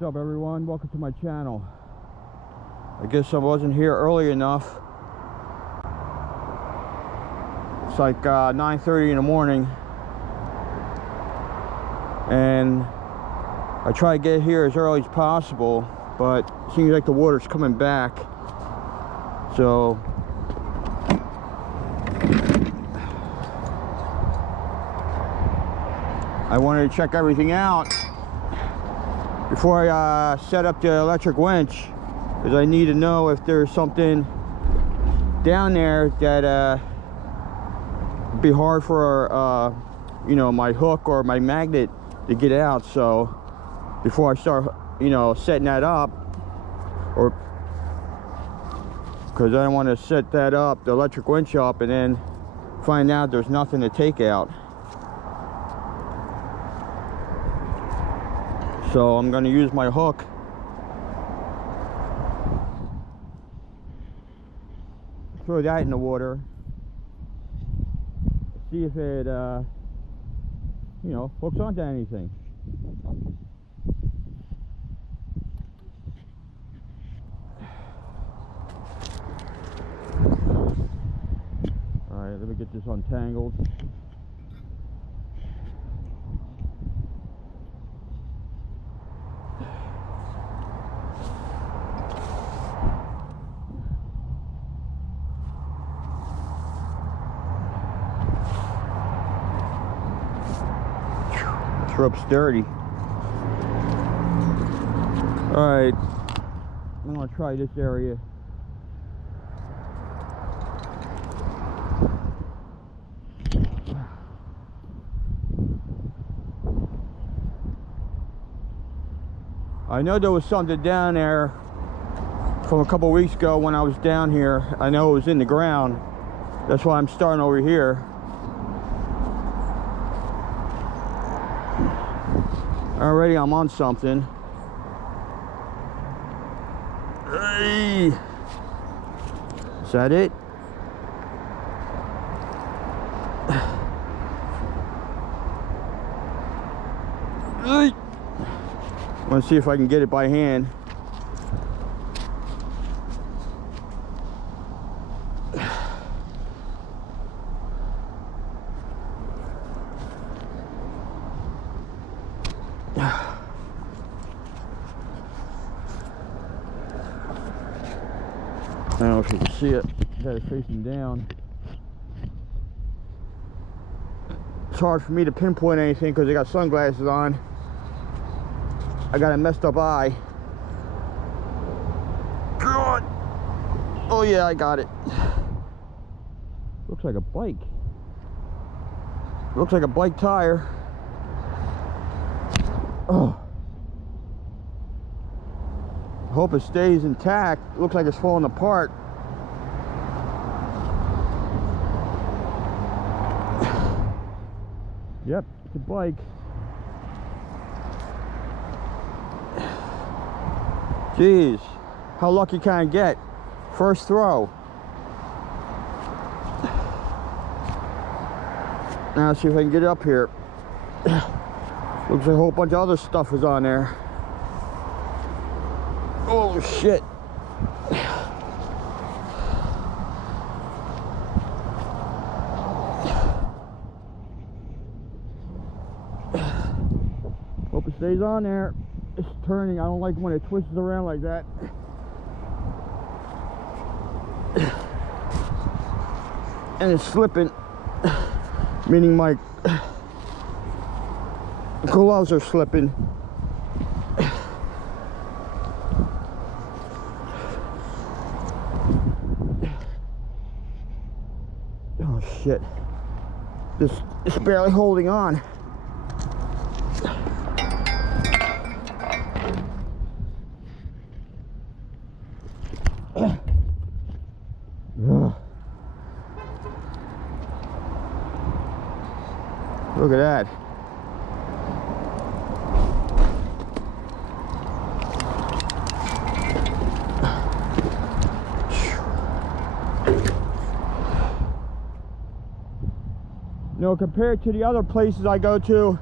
What's up, everyone? Welcome to my channel. I guess I wasn't here early enough. It's like 9:30 in the morning, and I try to get here as early as possible, but it seems like the water's coming back. So I wanted to check everything out before I set up the electric winch, because I need to know if there's something down there that would be hard for you know, my hook or my magnet to get out. So before I start, you know, setting that up, or because I don't want to set that up, the electric winch up, and then find out there's nothing to take out. So I'm going to use my hook. Throw that in the water. See if it, you know, hooks onto anything. Alright, let me get this untangled. Rope's dirty. All right, I'm gonna try this area. I know there was something down there from a couple weeks ago when I was down here. I know it was in the ground. That's why I'm starting over here. Already I'm on something. Hey. Is that it? Hey. I want to see if I can get it by hand. I don't know if you can see it. I got it facing down. It's hard for me to pinpoint anything because I got sunglasses on. I got a messed up eye. God! Oh yeah, I got it. Looks like a bike. Looks like a bike tire. Oh. Hope it stays intact. Looks like it's falling apart. Yep, it's a bike. Jeez, how lucky can I get? First throw. Now let's see if I can get it up here. Looks like a whole bunch of other stuff is on there. Oh shit. Hope it stays on there. It's turning. I don't like when it twists around like that. And it's slipping, meaning my gloves are slipping. Oh shit, this is barely holding on. Look at that. You know, compared to the other places I go to,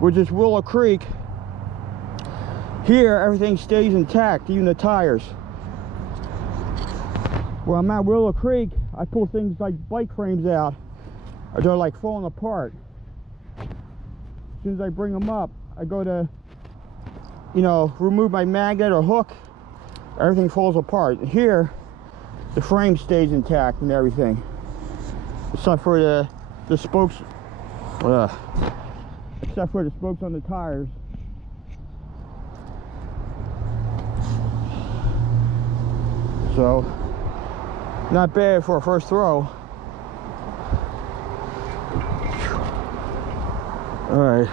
which is Willow Creek, Here, everything stays intact, even the tires. Where I'm at Willow Creek, I pull things like bike frames out, or they're like falling apart. As soon as I bring them up, I go to, you know, remove my magnet or hook, everything falls apart. Here, the frame stays intact and everything. Except for the spokes, except for the spokes on the tires. So, not bad for a first throw. Alright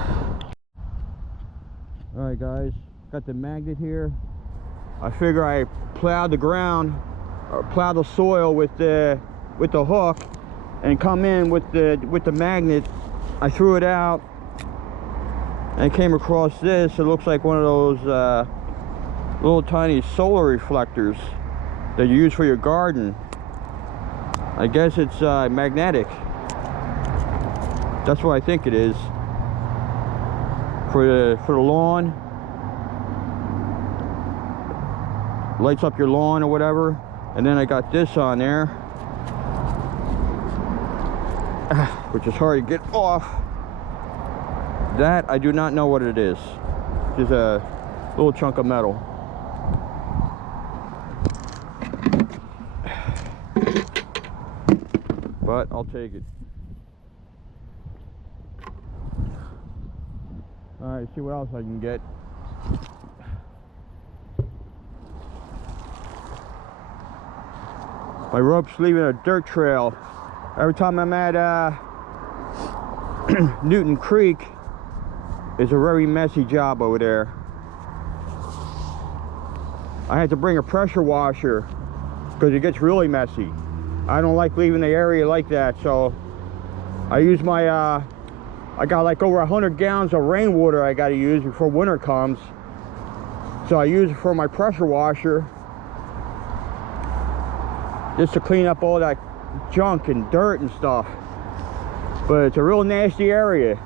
guys, got the magnet here. I figure I plowed the ground, or plowed the soil with the hook, and come in with the magnet. I threw it out and came across this. It looks like one of those little tiny solar reflectors that you use for your garden. I guess it's magnetic. That's what I think it is. For the lawn. Lights up your lawn or whatever. And then I got this on there, which is hard to get off. That I do not know what it is. Just a little chunk of metal. But I'll take it. Alright, see what else I can get. My rope's leaving a dirt trail. Every time I'm at Newton Creek, it's a very messy job over there. I had to bring a pressure washer because it gets really messy. I don't like leaving the area like that, so I use my I got like over 100 gallons of rainwater I got to use before winter comes, so I use it for my pressure washer just to clean up all that junk and dirt and stuff. But it's a real nasty area.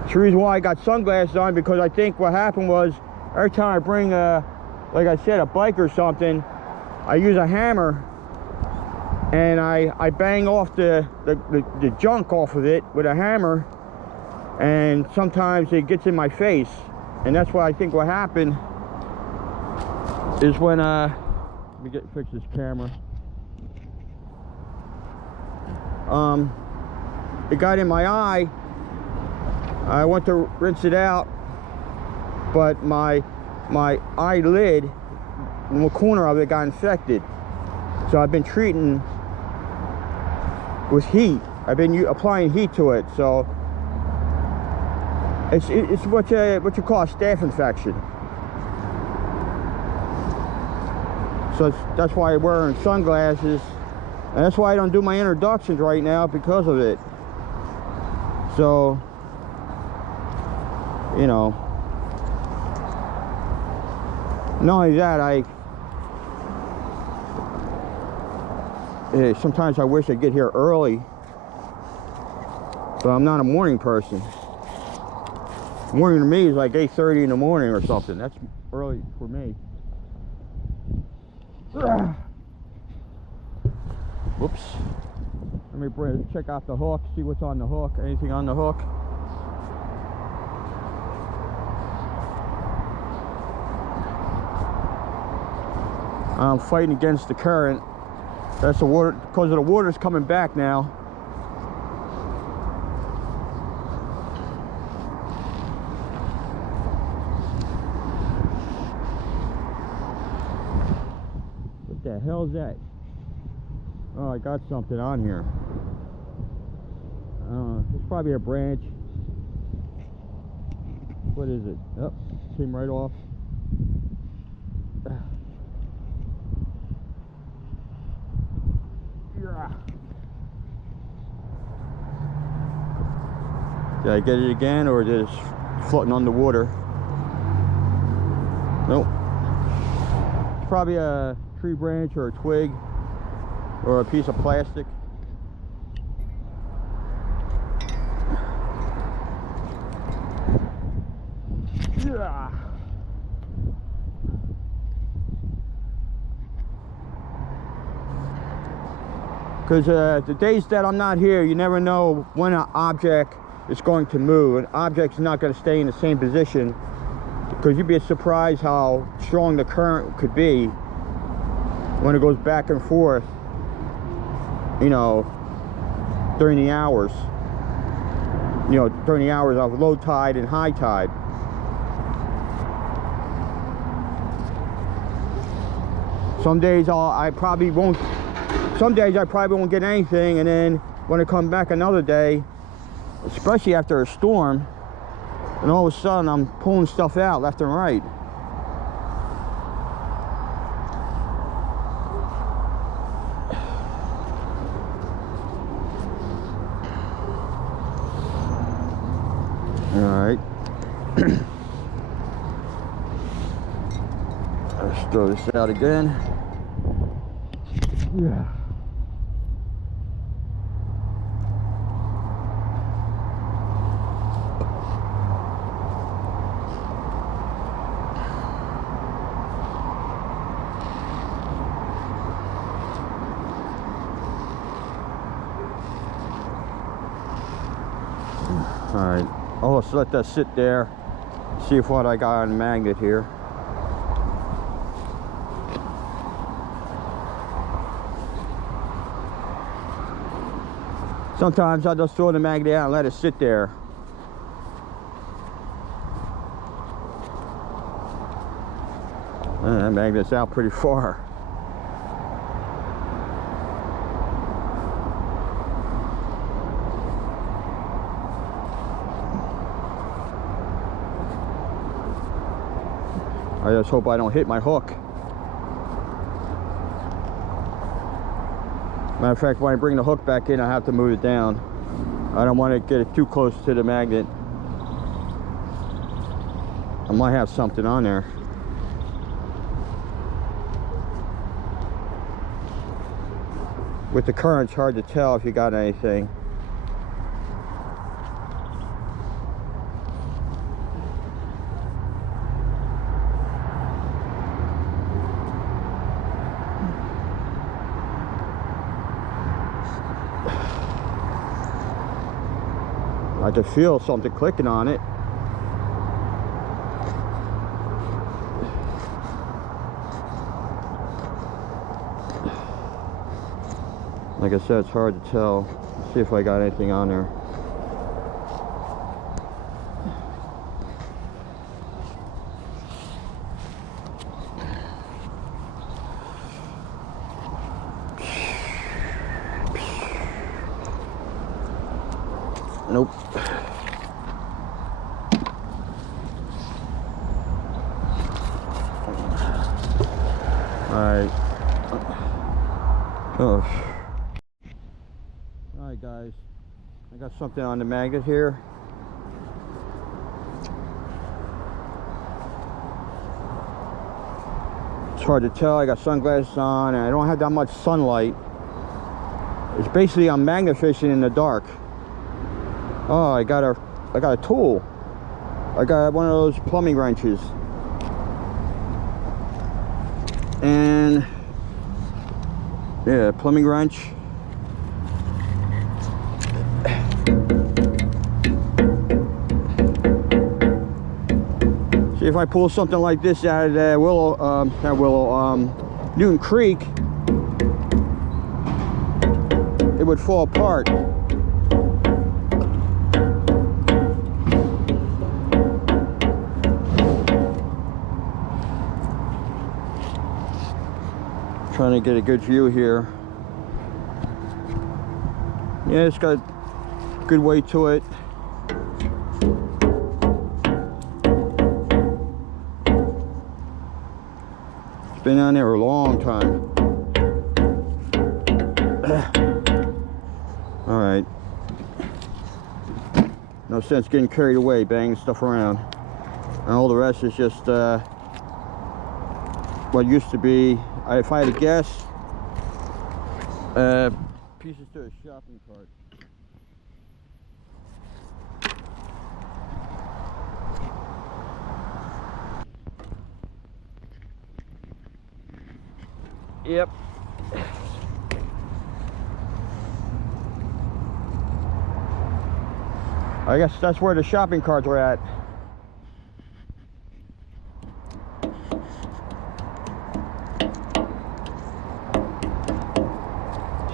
That's the reason why I got sunglasses on, because I think what happened was every time I bring like I said, a bike or something, I use a hammer and I bang off the junk off of it with a hammer, and sometimes it gets in my face. And that's what I think what happened is when let me fix this camera. It got in my eye. I went to rinse it out, but my eyelid, one corner of it got infected. So I've been treating with heat. I've been applying heat to it, so it's what you call a staph infection. So that's why I'm wearing sunglasses, and that's why I don't do my introductions right now, because of it. So, you know, not only that, sometimes I wish I'd get here early, but I'm not a morning person. Morning to me is like 8:30 in the morning or something. That's early for me. Whoops. Let me check out the hook, see what's on the hook. Anything on the hook? I'm fighting against the current. That's the water, because the water's coming back now. What the hell is that? Oh, I got something on here. It's probably a branch. What is it? Oh, came right off. Did I get it again, or is it floating on the water? Nope. It's probably a tree branch or a twig or a piece of plastic. Because the days that I'm not here, you never know when an object is going to move. An object's not going to stay in the same position, because you'd be surprised how strong the current could be when it goes back and forth, you know, during the hours. You know, during the hours of low tide and high tide. Some days I probably won't get anything, and then when I come back another day, especially after a storm, and all of a sudden I'm pulling stuff out left and right. All right. Let's throw this out again. Yeah. All right. Oh, let's let that sit there. See if what I got on the magnet here. Sometimes I just throw the magnet out and let it sit there. That magnet's out pretty far. I just hope I don't hit my hook. Matter of fact, when I bring the hook back in, I have to move it down. I don't want to get it too close to the magnet. I might have something on there. With the current, it's hard to tell if you got anything. I can feel something clicking on it. Like I said, it's hard to tell. Let's see if I got anything on there. Nope. Alright. Oh. Alright guys, I got something on the magnet here. It's hard to tell. I got sunglasses on and I don't have that much sunlight. It's basically I'm magnet fishing in the dark. Oh, I got a tool. I got one of those plumbing wrenches. And yeah, plumbing wrench. See if I pull something like this out of the Newton Creek, it would fall apart. Trying to get a good view here. Yeah, it's got a good weight to it. It's been on there a long time. All right. No sense getting carried away, banging stuff around. And all the rest is just what used to be, if I had to guess, pieces to a shopping cart. Yep. I guess that's where the shopping carts were at.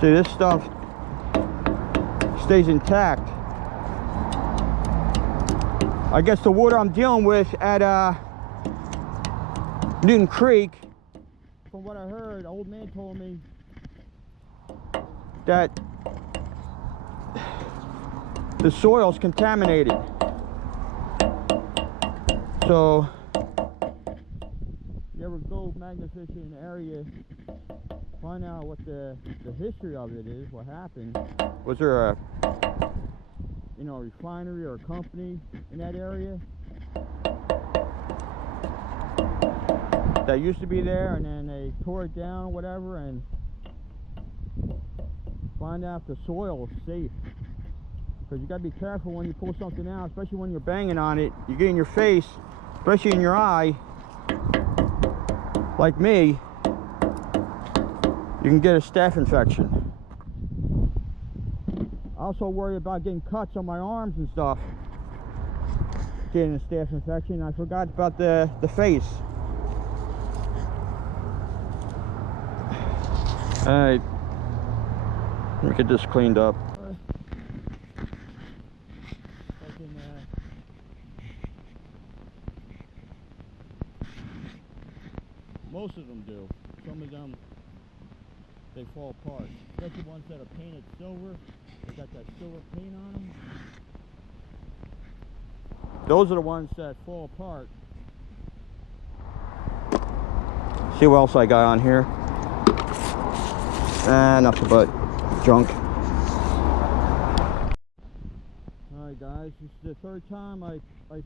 See, this stuff stays intact. I guess the water I'm dealing with at Newton Creek, from what I heard, the old man told me that the soil's contaminated. So, you ever go magnet fishing in the area, find out what the history of it is, what happened. Was there a refinery or a company in that area that used to be there, and then they tore it down or whatever, and find out if the soil is safe. Because you got to be careful when you pull something out, especially when you're banging on it. You get in your face, especially in your eye, like me, you can get a staph infection. I also worry about getting cuts on my arms and stuff, getting a staph infection. I forgot about the face. Alright, let me get this cleaned up. Most of them do. Some of them, they fall apart. Especially ones that are painted silver. They got that silver paint on them. Those are the ones that fall apart. See what else I got on here. Nothing but junk. Alright guys, this is the third time I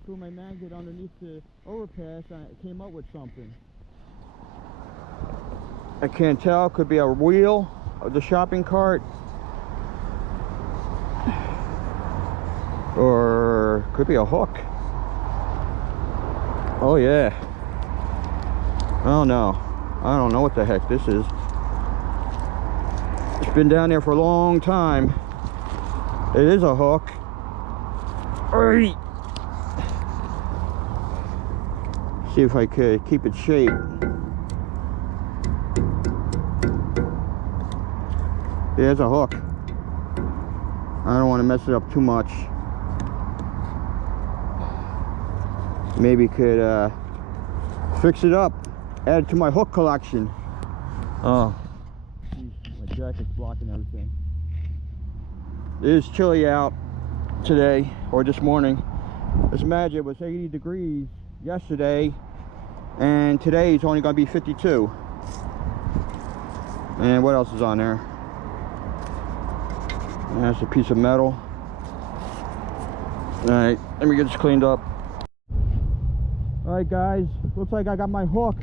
threw my magnet underneath the overpass and I came up with something. I can't tell, could be a wheel of the shopping cart, or could be a hook. Oh yeah. Oh no, I don't know what the heck this is. It's been down there for a long time. It is a hook. See if I could keep it shaped. There's a hook. I don't want to mess it up too much. Maybe could fix it up, add it to my hook collection. Oh, my jacket's blocking everything. It is chilly out today, or this morning. Let's imagine it was 80 degrees yesterday, and today it's only going to be 52. And what else is on there? That's a piece of metal. Alright, let me get this cleaned up. Alright guys, looks like I got my hook,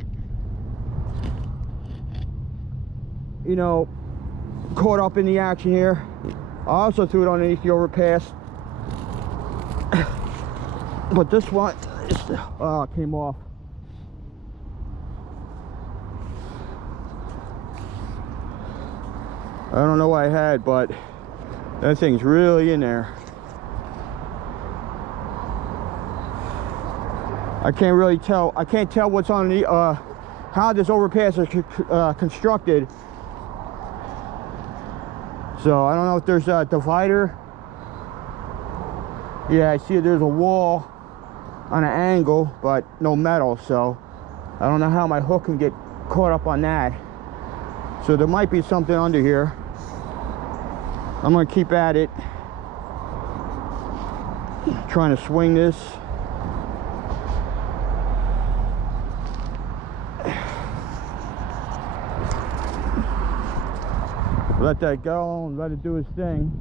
caught up in the action here. I also threw it underneath the overpass. But this one, it came off. I don't know what I had, but that thing's really in there. I can't really tell. I can't tell what's on the how this overpass is constructed. So I don't know if there's a divider. Yeah, I see there's a wall on an angle, but no metal. So I don't know how my hook can get caught up on that. So there might be something under here. I'm gonna keep at it, trying to swing this. Let that go and let it do its thing.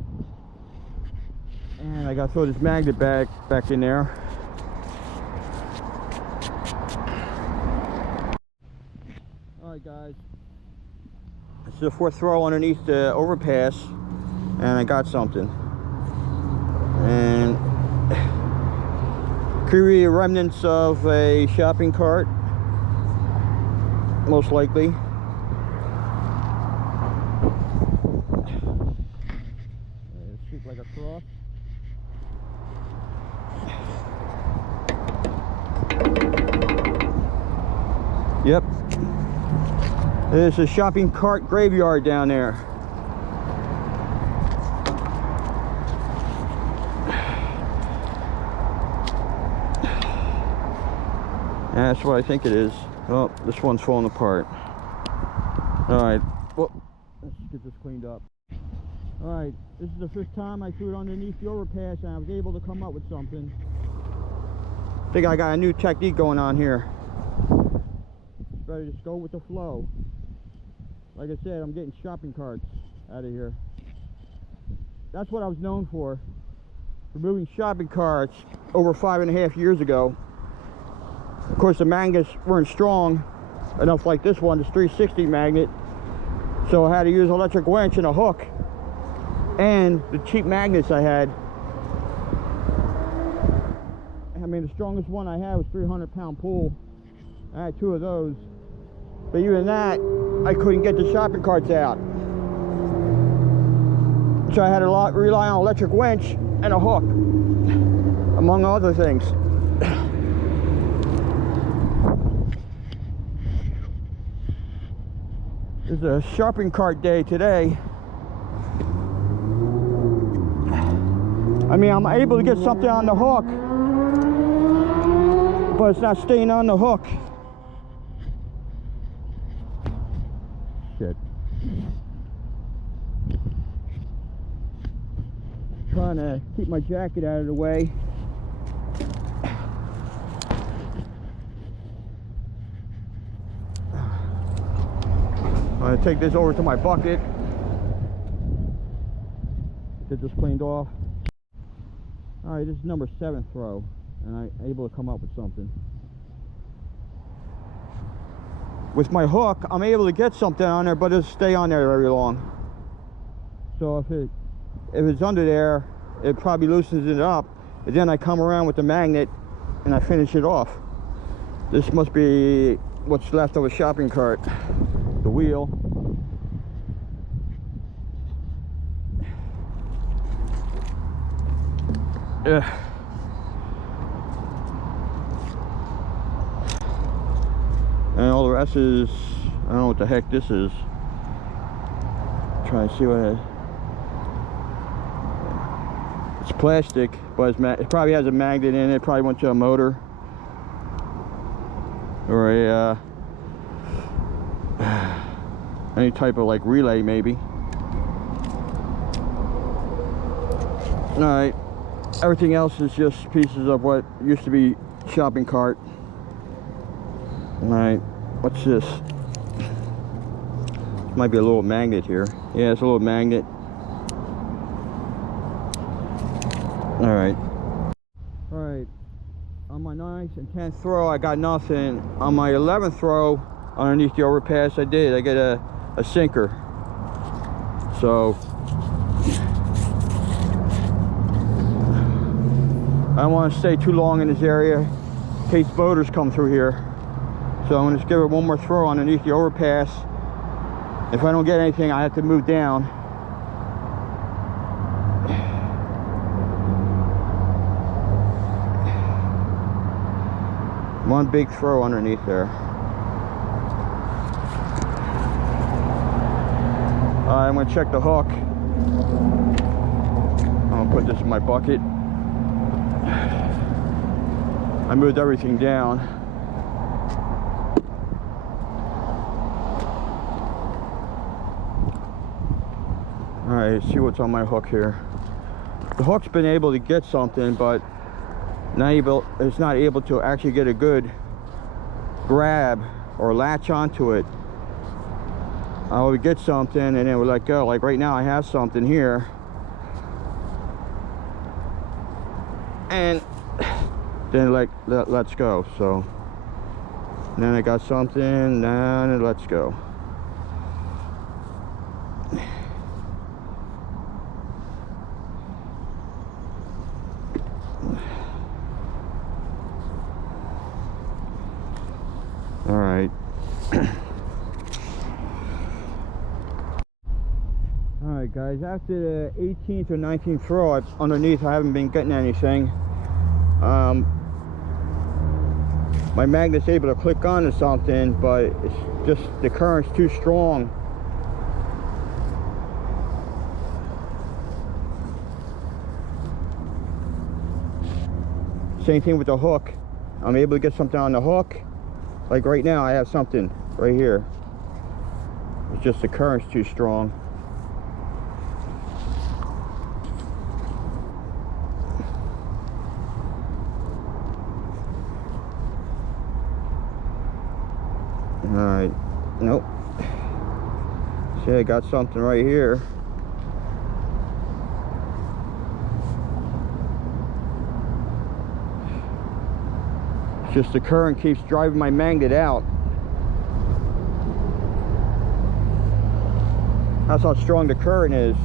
And I gotta throw this magnet back in there. Alright guys, this is the fourth throw underneath the overpass. And I got something, and could be remnants of a shopping cart, most likely. It's shaped like a cross. Yep. There's a shopping cart graveyard down there. That's what I think it is. Oh, this one's falling apart. Alright, well, let's get this cleaned up. Alright, this is the first time I threw it underneath the overpass and I was able to come up with something. I think I got a new technique going on here. Better just go with the flow. Like I said, I'm getting shopping carts out of here. That's what I was known for moving shopping carts over 5.5 years ago. Of course, the magnets weren't strong enough like this one, this 360 magnet. So I had to use an electric winch and a hook. And the cheap magnets I had. I mean, the strongest one I had was 300-pound pull. I had 2 of those. But even that, I couldn't get the shopping carts out. So I had to rely on an electric winch and a hook, among other things. It's a shopping cart day today. I mean, I'm able to get something on the hook, but it's not staying on the hook. Shit. Trying to keep my jacket out of the way. I'm going to take this over to my bucket. Get this cleaned off. Alright, this is number 7 throw, and I'm able to come up with something. With my hook, I'm able to get something on there, but it'll stay on there very long. So if it's under there, it probably loosens it up, and then I come around with the magnet and I finish it off. This must be what's left of a shopping cart. The wheel. Yeah. And all the rest is, I don't know what the heck this is. Trying to see what it is. It's plastic, but it probably has a magnet in it. Probably went to a motor or a any type of like relay, maybe. All right, everything else is just pieces of what used to be shopping cart. All right, what's this? Might be a little magnet here. Yeah, it's a little magnet. All right. All right, on my 9th and 10th throw, I got nothing. On my 11th throw, underneath the overpass, I get a sinker. So I don't want to stay too long in this area in case boaters come through here. So I'm going to just give it one more throw underneath the overpass. If I don't get anything, I have to move down. One big throw underneath there. I'm going to check the hook. I'm going to put this in my bucket. I moved everything down. Alright, see what's on my hook here. The hook's been able to get something, but it's not able to actually get a good grab or latch onto it. I would get something and it would let go. Like right now I have something here. And then let's go. So then I got something, then it lets go. All right. Alright guys, after the 18th or 19th throw, underneath I haven't been getting anything. my magnet's able to click onto something, but it's just the current's too strong. Same thing with the hook. I'm able to get something on the hook. Like right now, I have something right here. It's just the current's too strong. Alright, nope. See, I got something right here. It's just the current keeps driving my magnet out. That's how strong the current is.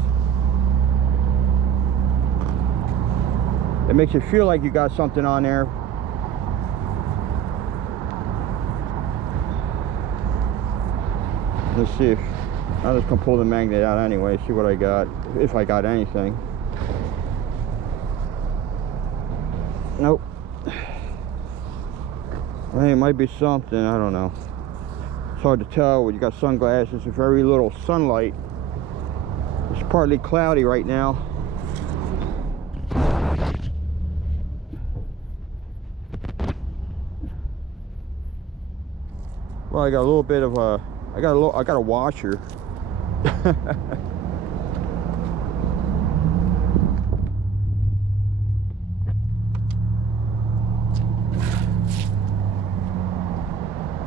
It makes you feel like you got something on there. Let's see if I'll just come pull the magnet out anyway, see what I got, if I got anything. Nope. I think it might be something, I don't know. It's hard to tell when you got sunglasses and very little sunlight. It's partly cloudy right now. Well, I got a little bit of a, I got a washer.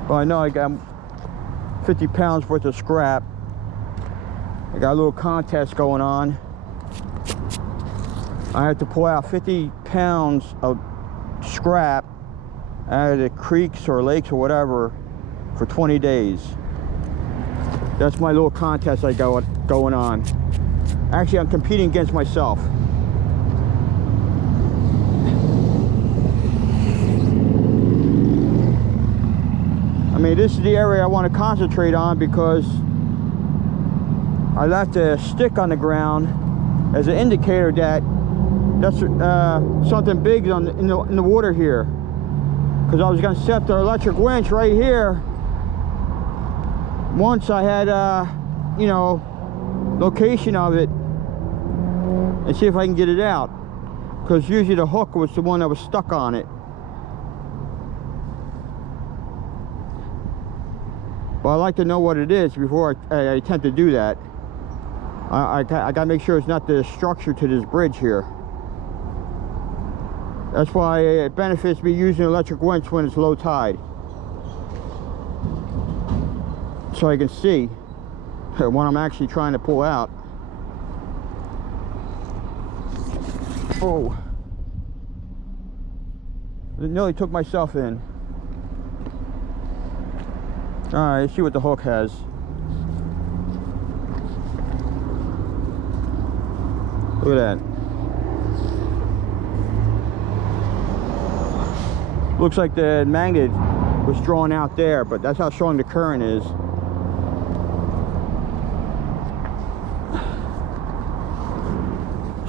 Well, I know I got 50 pounds worth of scrap. I got a little contest going on. I have to pull out 50 pounds of scrap out of the creeks or lakes or whatever for 20 days. That's my little contest I got going on. Actually, I'm competing against myself. I mean, this is the area I want to concentrate on because I left a stick on the ground as an indicator that that's something big in the water here. Because I was going to set the electric winch right here. Once I had, you know, location of it and see if I can get it out. Because usually the hook was the one that was stuck on it. But I like to know what it is before I attempt to do that. I got to make sure it's not the structure to this bridge here. That's why it benefits me using electric winch when it's low tide. So I can see what I'm actually trying to pull out. Oh. I nearly took myself in. Alright, let's see what the hook has. Look at that. Looks like the magnet was drawn out there, but that's how strong the current is.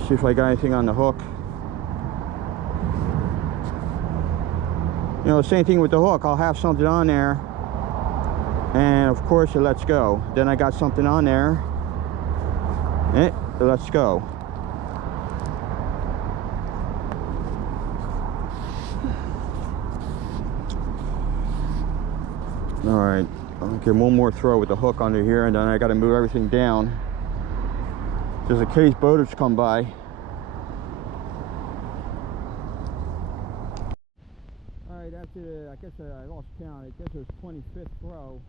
See if I got anything on the hook. You know, same thing with the hook. I'll have something on there, and of course it lets go. Then I got something on there, and it lets go. All right, I'll get one more throw with the hook under here, and then I got to move everything down just in case boaters come by. All right, after I guess I lost count. I guess it was 25th throw.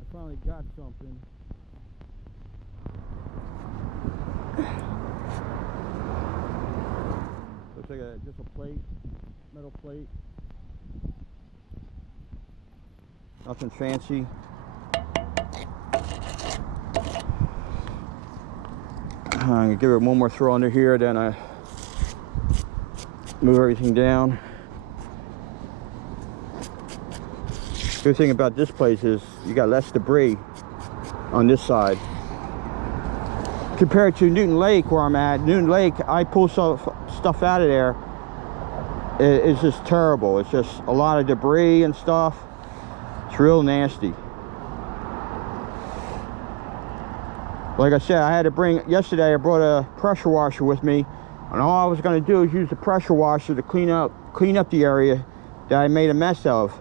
I finally got something. Looks like just a plate, metal plate. Nothing fancy. I'm gonna give it one more throw under here, then I move everything down. Good thing about this place is you got less debris on this side compared to Newton Lake where I'm at. Newton Lake, I pull stuff out of there it's just terrible. It's just a lot of debris and stuff. It's real nasty. Like I said, I had to bring, yesterday I brought a pressure washer with me, and all I was going to do is use the pressure washer to clean up the area that I made a mess of.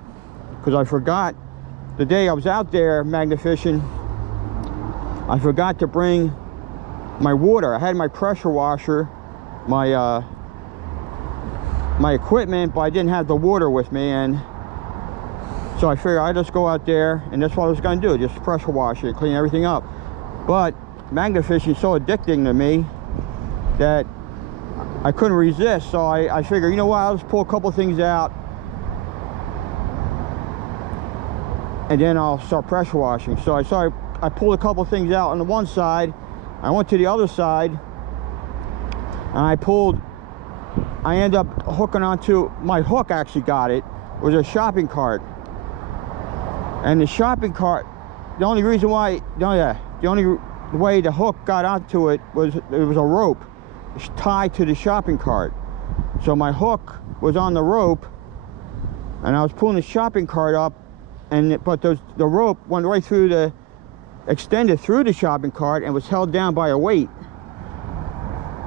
Because I forgot, the day I was out there magnifishing, I forgot to bring my water. I had my pressure washer, my equipment, but I didn't have the water with me, and so I figured I'd just go out there, and that's what I was going to do, just pressure wash it, clean everything up. But magnifishing is so addicting to me that I couldn't resist, so I figured, you know what, I'll just pull a couple things out and then I'll start pressure washing. So I pulled a couple things out on the one side, I went to the other side, and I ended up hooking onto, my hook actually got it, was a shopping cart. And the shopping cart, the only reason why, the only way the hook got onto it was a rope tied to the shopping cart. So my hook was on the rope, and I was pulling the shopping cart up, but the rope went right through extended through the shopping cart and was held down by a weight.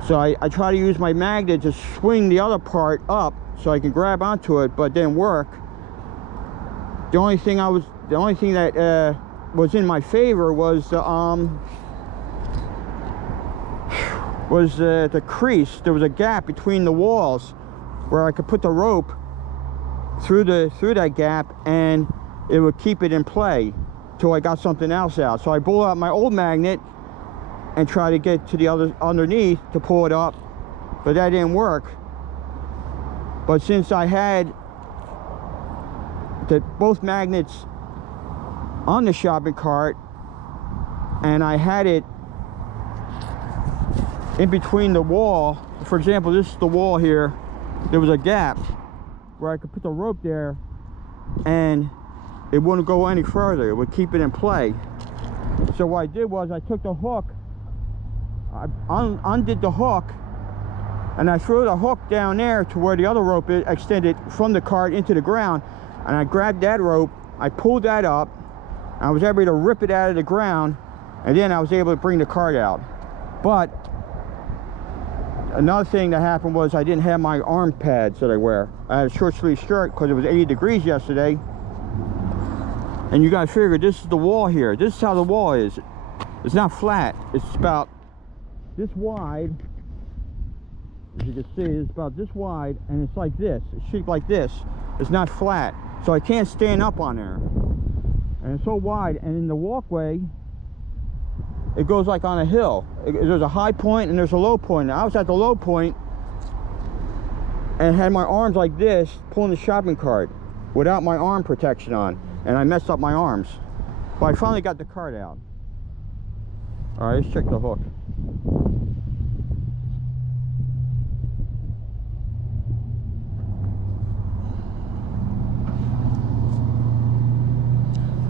So I tried to use my magnet to swing the other part up so I can grab onto it, but it didn't work. The only thing that was in my favor was the crease. There was a gap between the walls where I could put the rope through that gap, and it would keep it in play till I got something else out. So I pulled out my old magnet and try to get to the other underneath to pull it up, but that didn't work. But since I had both magnets on the shopping cart, and I had it in between the wall, for example, this is the wall here, there was a gap where I could put the rope there and it wouldn't go any further, it would keep it in play. So what I did was I took the hook, I undid the hook, and I threw the hook down there to where the other rope is extended from the cart into the ground, and I grabbed that rope, I pulled that up, I was able to rip it out of the ground, and then I was able to bring the cart out. But another thing that happened was I didn't have my arm pads that I wear. I had a short sleeve shirt because it was 80 degrees yesterday, and you gotta figure, this is the wall here, this is how the wall is. It's not flat, it's about this wide. As you can see, it's about this wide, and it's like this, it's shaped like this. It's not flat, so I can't stand up on there, and it's so wide. And in the walkway, it goes like on a hill. There's a high point and there's a low point. I was at the low point and had my arms like this pulling the shopping cart without my arm protection on, and I messed up my arms, but I finally got the cart out. All right, let's check the hook.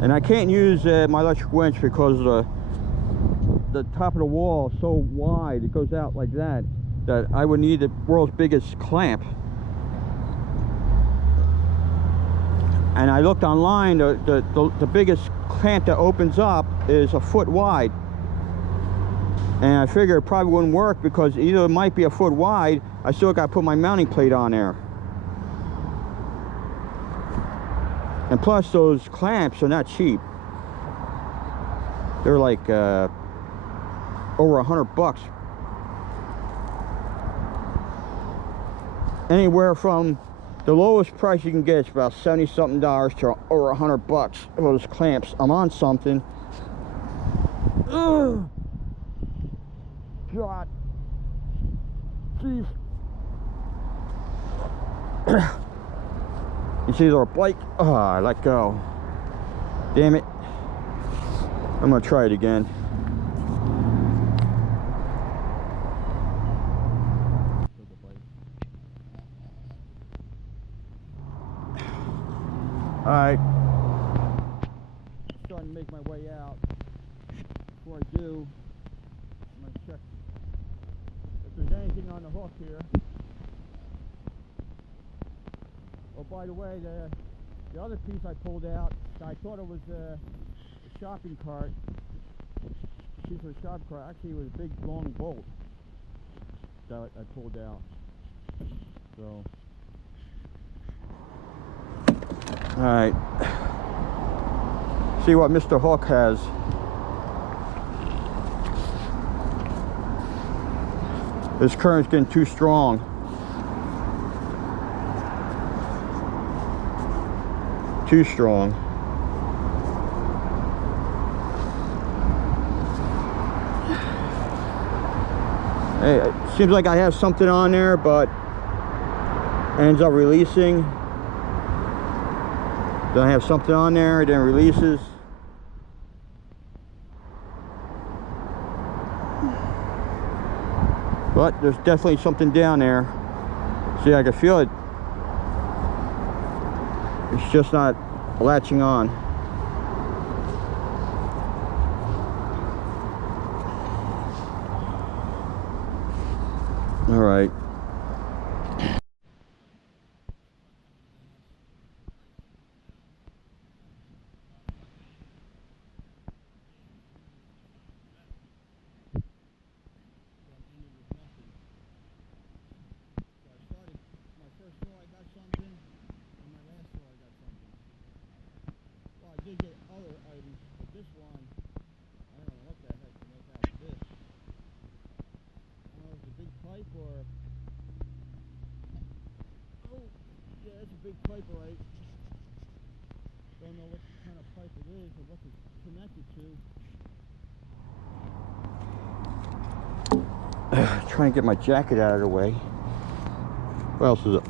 And I can't use my electric winch because the top of the wall is so wide, it goes out like that, that I would need the world's biggest clamp. And I looked online, the biggest clamp that opens up is a foot wide. And I figured it probably wouldn't work because either it might be a foot wide, I still got to put my mounting plate on there. And plus, those clamps are not cheap. They're like over $100. Anywhere from the lowest price you can get is about $70-something to over $100 for those clamps. I'm on something. Ugh. God. Jeez. You see the bike? Oh, I let go. Damn it. I'm gonna try it again. Alright. Starting to make my way out. Before I do, I'm gonna check if there's anything on the hook here. by the way, the other piece I pulled out, I thought it was a shopping cart. A piece of a shopping cart. Actually, it was a big long bolt that I pulled out. So, all right. See what Mr. Hook has. This current's getting too strong. Too strong. Hey, it seems like I have something on there, but ends up releasing. Then I have something on there, it then releases. But there's definitely something down there. See, I can feel it. It's just not latching on. All right. I did get other items, but this one, I don't know what the heck to make out of this. I don't know if it's a big pipe or... Oh, yeah, it's a big pipe, right? Don't know what kind of pipe it is or what it's connected to. Try and get my jacket out of the way. What else is it?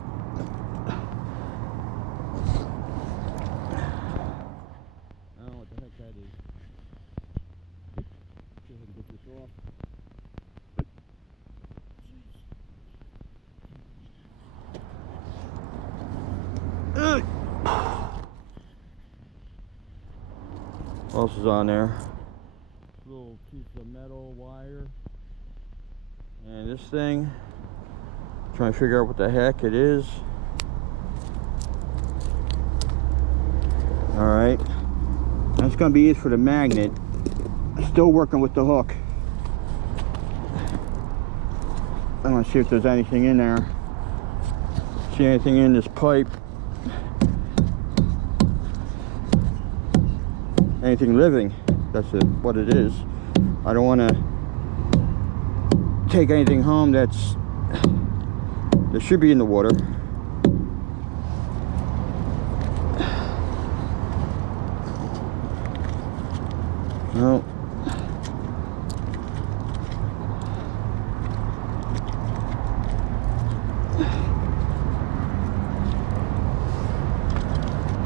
What else is on there? Little piece of metal wire. And this thing. Trying to figure out what the heck it is. Alright. That's going to be it for the magnet. Still working with the hook. I want to see if there's anything in there. See anything in this pipe. Anything living. That's what it is. I don't want to take anything home that should be in the water. No.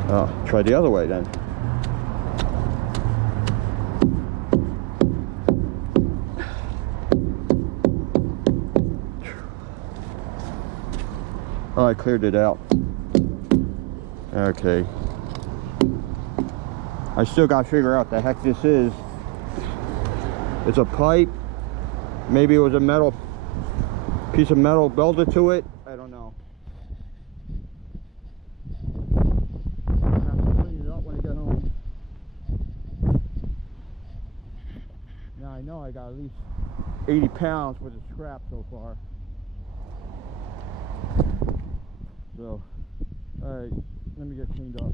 Oh, try the other way then. Oh, I cleared it out. Okay. I still gotta figure out the heck this is. It's a pipe. Maybe it was a metal piece of metal welded to it. I don't know. I'll have to clean it up when I get home. Now I know I got at least 80 pounds worth of scrap so far. So, alright, let me get cleaned up.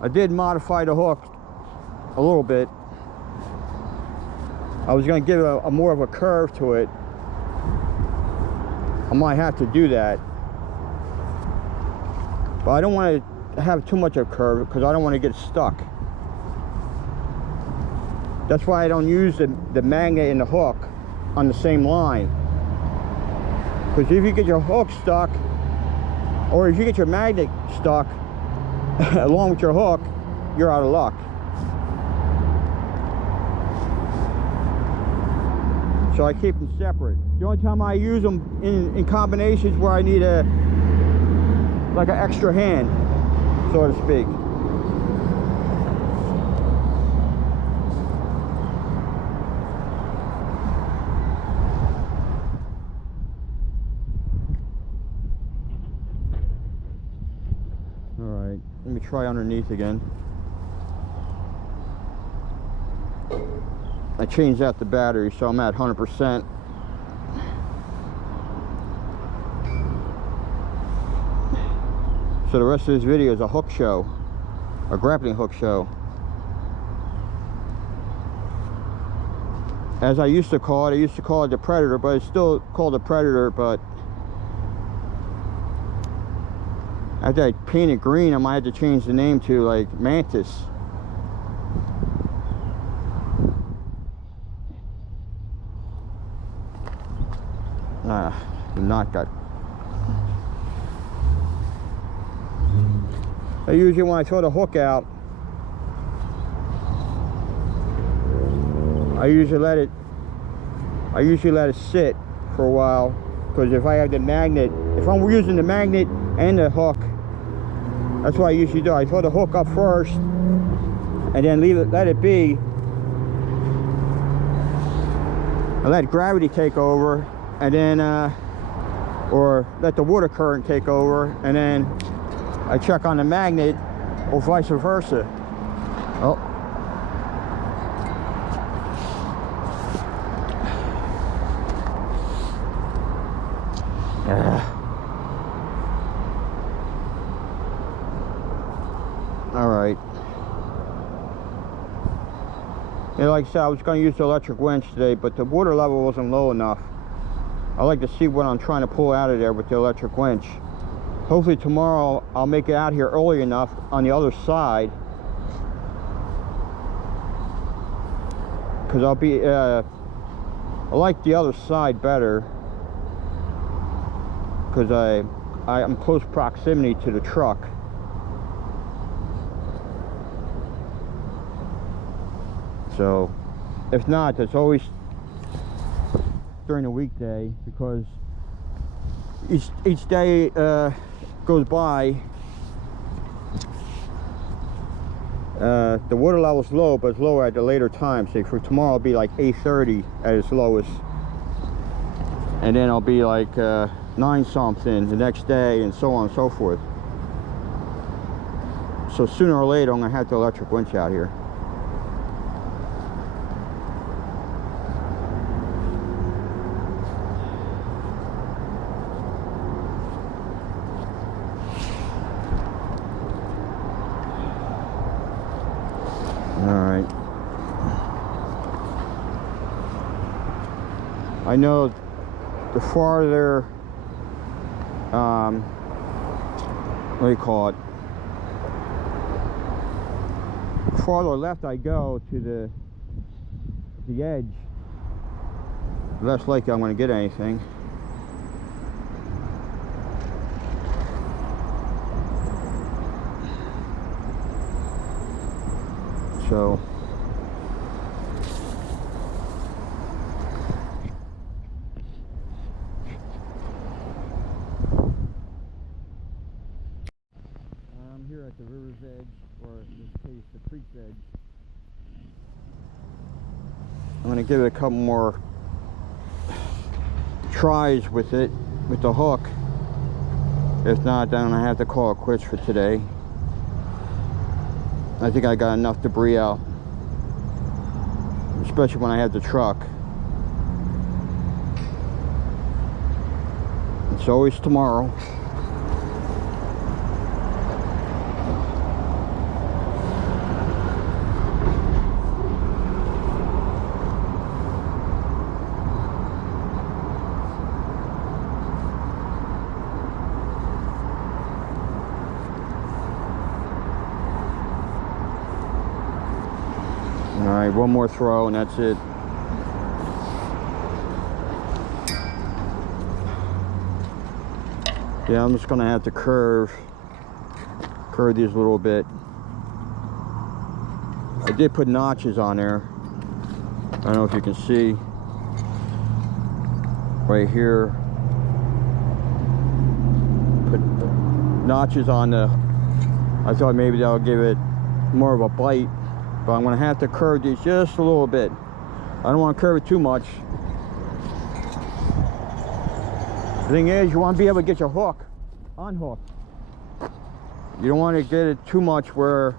I did modify the hook a little bit. I was going to give a more of a curve to it. I might have to do that. But I don't want to have too much of a curve because I don't want to get stuck. That's why I don't use the magnet and the hook on the same line. Because if you get your hook stuck, or if you get your magnet stuck along with your hook, you're out of luck. So I keep them separate. The only time I use them in combinations where I need like an extra hand, so to speak. try underneath again. I changed out the battery, so I'm at 100%. So the rest of this video is a hook show, a grappling hook show. As I used to call it, the Predator, but it's still called the Predator, but after I paint it green, I might have to change the name to like Mantis. The knot got. I usually, when I throw the hook out, I usually let it sit for a while, because if I have the magnet, if I'm using the magnet and the hook, that's what I usually do. I throw the hook up first and then let it be. I let gravity take over, and then or let the water current take over, and then I check on the magnet, or vice versa. Oh. All right. Yeah, like I said, I was going to use the electric winch today, but the water level wasn't low enough. I like to see what I'm trying to pull out of there with the electric winch. Hopefully tomorrow I'll make it out here early enough on the other side, because I'll be I like the other side better, because I'm close proximity to the truck. So if not, that's always during the weekday, because each day goes by, the water level's low, but it's lower at the later time. Say for tomorrow, it'll be like 8:30 at its lowest, and then I'll be like 9 something the next day, and so on and so forth. So sooner or later, I'm gonna have the electric winch out here. I know the farther, what do you call it? The farther left I go to the edge, the less likely I'm going to get anything. So. Here at the river's edge, or in this case the creek's edge. I'm going to give it a couple more tries with it, with the hook. If not, then I have to call it quits for today. I think I got enough debris out, especially when I have the truck. It's always tomorrow. Alright, one more throw and that's it. Yeah, I'm just gonna have to curve these a little bit. I did put notches on there. I don't know if you can see right here. Put notches on the, I thought maybe that'll give it more of a bite, but I'm gonna have to curve these just a little bit. I don't want to curve it too much. The thing is, you want to be able to get your hook unhooked. You don't want to get it too much where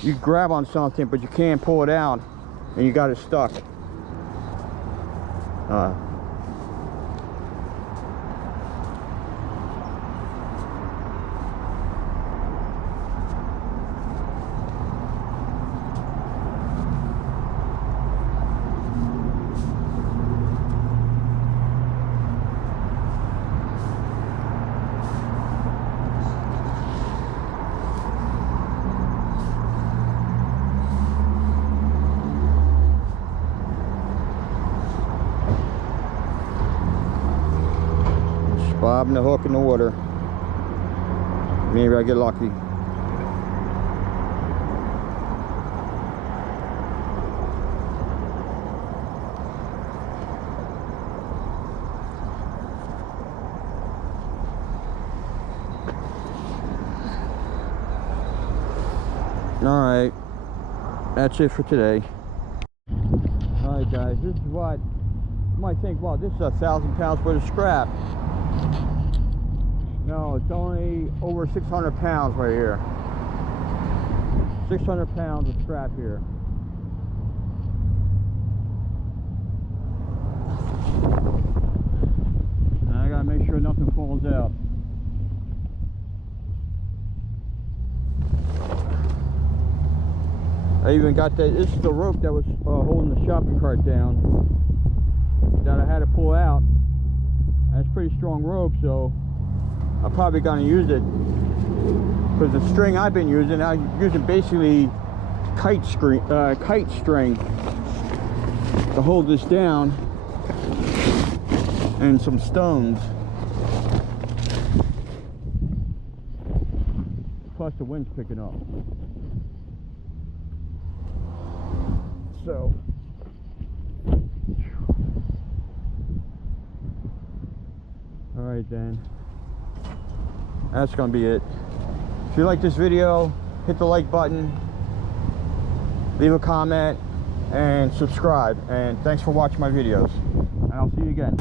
you grab on something but you can't pull it out and you got it stuck. Bobbing the hook in the water. Maybe I get lucky. Alright, that's it for today. Alright guys, this is what you might think, well, this is 1,000 pounds worth of scrap. No, it's only over 600 pounds right here. 600 pounds of scrap here. And I gotta make sure nothing falls out. I even got that, this is the rope that was holding the shopping cart down that I had to pull out. And it's pretty strong rope, so I'm probably gonna use it because the string I've been using, I'm using basically kite string to hold this down, and some stones. Plus the wind's picking up. So all right then, that's gonna be it. If you like this video, hit the like button, leave a comment, and subscribe. And thanks for watching my videos, and I'll see you again.